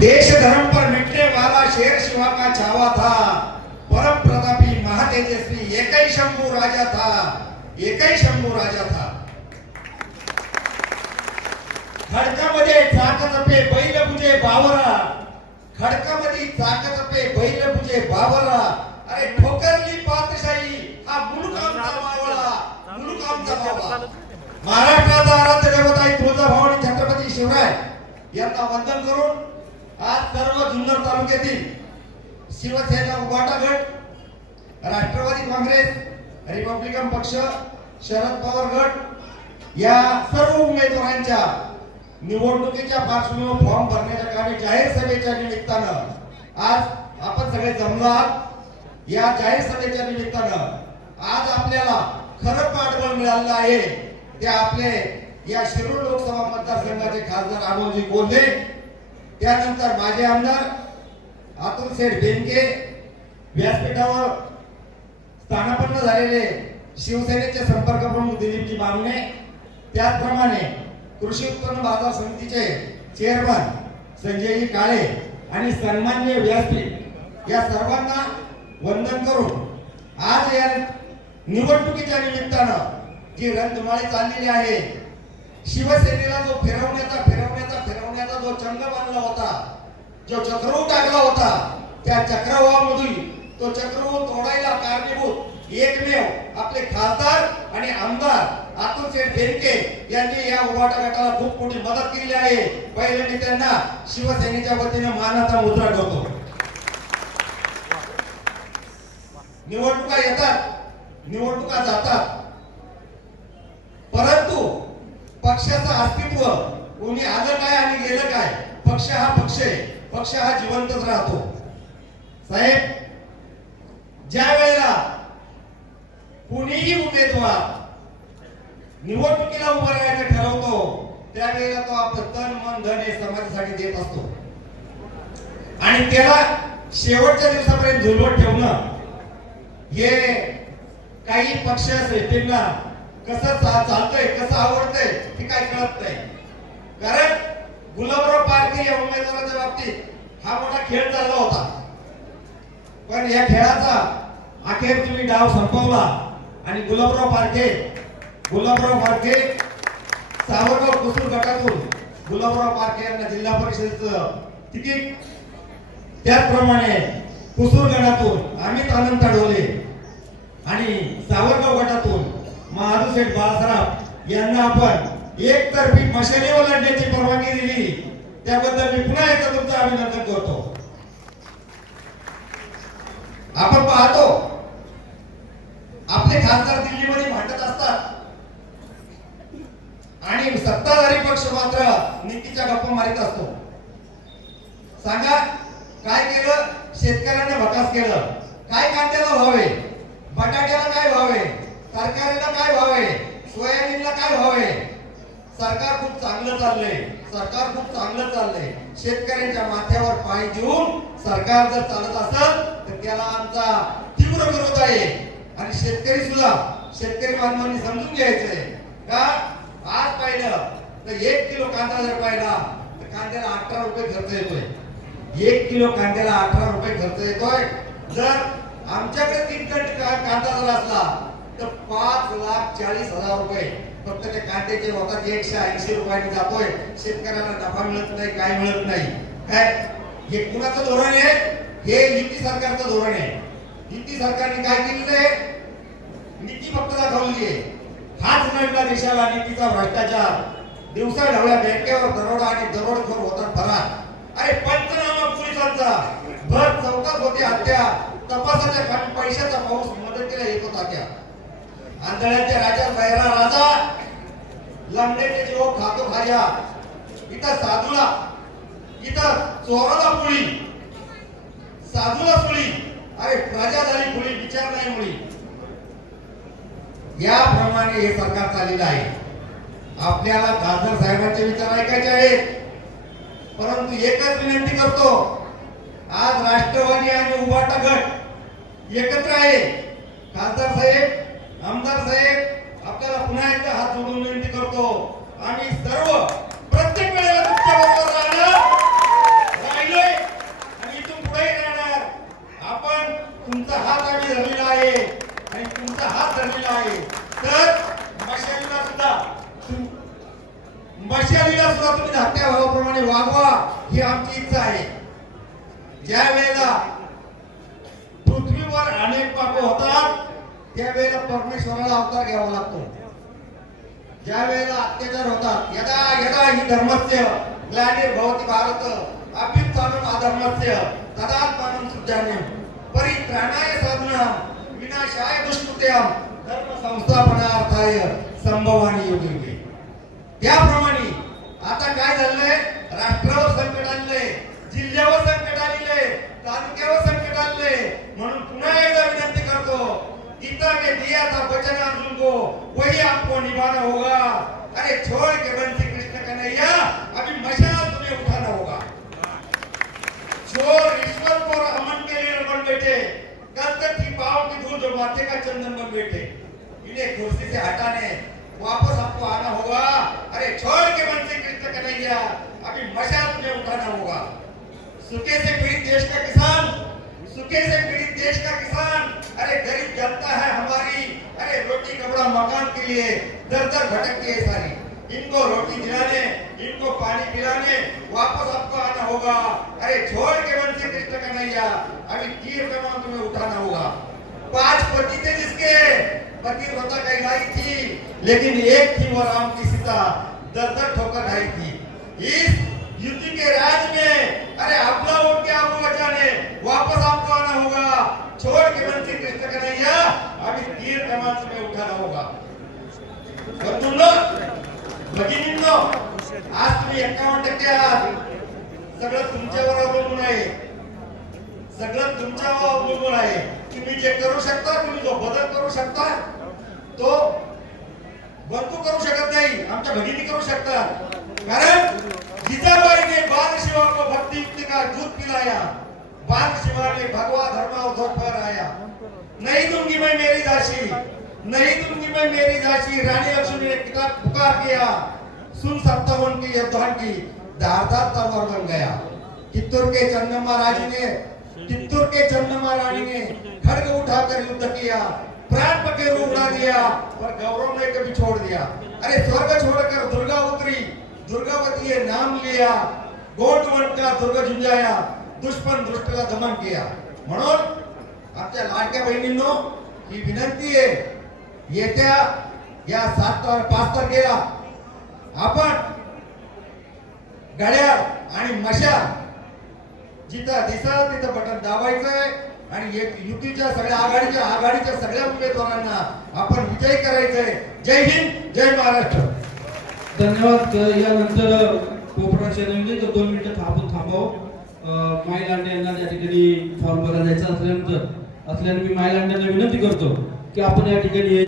देश धर्म पर मिटने वाला शेर शिवा का छावा था, परम प्रतापी महातेजस्वी एक ही शंभू राजा था, एक ही शंभू राजा था। खडकामध्ये चाकतपे बैल बुजे बावरा, खडकामध्ये चाकतपे बैल बुजे बावरा, अरे ठोकरली पातशाही हा मुलुकामचा मावळा, मुलुकामचा मावळा। महाराष्ट्राचा आराध्य दैवत आहे तुळजाभवानी छत्रपती शिवराय यांना वंदन करून आज सर्व जुन्नर तालुक्यातील शिवसेना उभाटा गट, राष्ट्रवादी काँग्रेस, रिपब्लिकन पक्ष, शरद पवार गट या सर्व उमेदवारांच्या निवडणुकीच्या पार्श्वभूमीवर फॉर्म भरण्याच्या कामी जाहीर सभेच्या निमित्तानं आज आपण सगळे जमलो आहात। या जाहीर सभेच्या निमित्तानं आज आपल्याला खरं पाठबळ मिळालं आहे ते आपले या शिरूर लोकसभा मतदारसंघाचे खासदार अमोलजी कोल्हे, त्यानंतर माजी आमदार अतुल शेठ बेनके, व्यासपीठावर स्थानापन्न झालेले शिवसेनेचे संपर्क प्रमुख दिलीपजी बामणे, त्याचप्रमाणे कृषी उत्पन्न बाजार समितीचे चेअरमन संजयजी काळे आणि सन्माननीय व्यासपीठ या सर्वांना वंदन करून आज या निवडणुकीच्या निमित्तानं जी रणधुमाळी चाललेली आहे, शिवसेनेला जो फिरवण्याचा जो चंग बांधला होता, जो चक्रव्यूह टाकला होता, त्या चक्रव्यूहामधून तो चक्रव्यूह तोडायला कारणीभूत एकमेव आपले खासदार आणि आमदार अतुल शेठ बेनके यांनी या उभाटा गटाला खूप मोठी मदत केली आहे। पहिले मी त्यांना शिवसेनेच्या वतीने मानाचा मुद्रा करतो। निवडणुका येतात, निवडणुका जातात, परंतु पक्षाचं अस्तित्व कोणी आलं काय आणि गेलं काय, पक्ष हा पक्ष आहे, पक्ष हा जिवंतच राहतो। साहेब, ज्या वेळेला कोणीही उमेदवार निवडणुकीला उभा राहायचं ठरवतो त्यावेळेला तो आपलं तन मन धन हे समाजासाठी देत असतो आणि त्याला शेवटच्या दिवसापर्यंत झुलवत ठेवणं हे काही पक्ष श्रेष्ठींना कसं चालतंय, कसं आवडतंय हे काही कळत नाही। कारण गुलाबराव पारखे या उमेदवाराच्या बाबतीत हा मोठा खेळ चालला होता, पण या खेळाचा अखेर तुम्ही डाव संपवला आणि गुलाबराव पारखे सावरगाव कुसूर गटातून गुलाबराव पारखे यांना जिल्हा परिषदेचं तिकीट, त्याचप्रमाणे कुसूर गटातून अमित आनंद तडवले आणि सावरगाव गटातून महादू शेठ बाळासाहेब यांना आपण एकतर्फी मशालीवर लढण्याची परवानगी दिली, त्याबद्दल मी पुन्हा एकदा तुमचं अभिनंदन करतो। आपण पाहतो आपले खासदार दिल्लीमध्ये भांडत असतात आणि सत्ताधारी पक्ष मात्र नीतीच्या गप्पा मारित असतो। सांगा काय केलं? शेतकऱ्यांना भकास केलं। काय कांद्याला भाव आहे, बटाट्याला काय भाव आहे, तरकारीला काय भाव आहे, सोयाबीनला काय भाव आहे? सरकार खूप चांगलं चाललंय, शेतकऱ्यांच्या माथ्यावर पाय देऊन सरकार जर चालत असेल तर त्याला आमचा तीव्र विरोध आहे आणि शेतकरी बांधवांनी समजून घ्यायचंय का आज पाहिलं तर 1 किलो कांदा जर पाहिला तर कांद्याला 18 रुपये खर्च येतोय। 1 किलो कांद्याला 18 रुपये खर्च येतोय। जर आमच्याकडे 3 टन कांदा जर असला तर 5,40,000 रुपये फक्त त्या कांद्याचे होतात 180 रुपयांनी जातोय। शेतकऱ्याला नफा मिळत नाही, काय मिळत नाही। काय हे कुणाचं धोरण आहे? हे युती सरकारचं धोरण आहे। युती सरकारने काय केलेलं आहे? नीती फक्त दाखवली आहे। हाच नडला देशाला नीतीचा भ्रष्टाचार। दिवसा ढवळ्या बँकेवर दरोडा आणि दरोडेखोर होतात फरार। अरे पंचनामा पोलिसांचा, भर चौकात होती हत्या, तपासाच्या कामी पैशाचा पाऊस मदतीला येत होता त्या आंधळ्याच्या राजा बैरा राजा, लंगड्याचे जीव खातो खाया, इथं साधूला, इथं चोराला पुळी, साधूला सुळी, अरे प्रजा झाली पुळी, विचार नाही मुळी। याप्रमाणे हे सरकार चाललेलं आहे। आपल्याला खासदार साहेबांचे विचार ऐकायचे आहेत, परंतु एकच विनंती करतो, आज राष्ट्रवादी आणि उभाटा गट एकत्र आहे। खासदार साहेब, आमदार साहेब, आपल्याला पुन्हा एकदा हात जोडून विनंती करतो, आम्ही सर्व प्रत्येक वेळेला तुमच्या बरोबर राहणार ही आमची इच्छा आहे. ज्या वेळेला पृथ्वीवर अनेक पाप होतात त्यावेळेला परमेश्वराला अवतार घ्यावा लागतो. ज्या वेळेला अत्याचार होतात, यदा यदा ही धर्मस्य ग्लानिर्भवति भारत अभ्युत्थानम् अधर्मस्य तदात्मानं सृजाम्यहं परित्राणाय साधनां विनाशाय दुष्कृत्यां धर्म संस्थापनार्थाय संभवामि युगे युगे. त्याप्रमाणे आता काय झालंय, राष्ट्रावर संकट आणलंय, जिल्ह्यावर संकट आलेले, तालुक्यावर संकट आणले. म्हणून पुन्हा एकदा विनंती करतो, गीता में दिया था वचन अर्जुन को वही आपको निभाना होगा. अरे छोड़ के बंसी कृष्ण कन्हैया अभी मशाल तुम्हें उठाना होगा. चोर ईश्वर को अमन के लिए बन बैठे, कल तक की पाँव की धूल जो माथे का चंदन बन बैठे, इन्हें कुर्सी से हटाने वापस आपको आना होगा. अरे छोड़ के बंसी कृष्ण कन्हैया अभी मशाल तुम्हें उठाना होगा. सूखे से पीड़ित देश का किसान, सूखे से पीड़ित देश का किसान, अरे गरीब जनता है हमारी, अरे रोटी कपड़ा मकान के लिए दर दर भटकती है सारी. इनको रोटी दिलाने, इनको पानी पिलाने वापस आपको आना होगा. अरे छोड़ के बंसी कृष्ण कन्हैया अभी तीर कमान तुम्हें उठाना होगा. 5 पति थे जिसके, पतिव्रता कहलाई थी, लेकिन एक थी वो राम की सीता, दर दर ठोकर खाई थी. इस युद्ध के राज में अरे अपना उठ के आपको बचाने वापस आपको आना होगा. छोड़ के बंसी कृष्ण कन्हैया अभी तीर कमान तुम्हें उठाना होगा. बंधूंनो, भगिनींनो, आज तुम्ही 51% आहात. सगळं तुमच्यावर अवलंबून आहे, सगळं तुमच्यावर अवलंबून आहे. तुम्ही जे करू शकता, तुम्ही जो बदल करू शकता तो बंधू करू शकत नाही, आमच्या भगिनी करू शकतात. कारण जिजाबाई ने बाल शिवा को भक्ति युक्ति का दूध पिलाया, बाल शिवा ने भगवा धर्म और फहराया. नहीं दूंगी मैं मेरी दासी, नहीं दूंगी मैं मेरी दासी. रानी लक्ष्मी ने किताब पुकार किया, सुन 57 की युद्धान की धारदार तलवार बन गया. चित्तूर के चन्नम्मा रानी ने, चित्तूर के चन्नम्मा रानी ने खड्ग उठाकर युद्ध किया, प्राण पखेरु उड़ा दिया, पर गौरव ने कभी छोड़ दिया. अरे स्वर्ग छोड़कर दुर्गा उतरी, दुर्गावती ने नाम लिया, गोटवन का दुर्ग झुंजाया, दुश्मन दुष्ट का दमन किया. म्हणून आमच्या लाडक्या बहिणींनो ही विनंती आहे, येत्या या 5 तारखेला आपण घड्याळ आणि मशाल जिथं दिसत तिथं बटन दाबायचंय आणि युतीच्या सगळ्या आघाडीच्या सगळ्या उमेदवारांना आपण विजयी करायचंय. जय हिंद, जय महाराष्ट्र. धन्यवाद. यानंतर कोपराच्या नवीन 2 मिनिटं थांबावं. माई लांडे यांना त्या ठिकाणी फॉर्म भरायला जायचं असल्याने मी माई लांडेंना विनंती करतो की आपण या ठिकाणी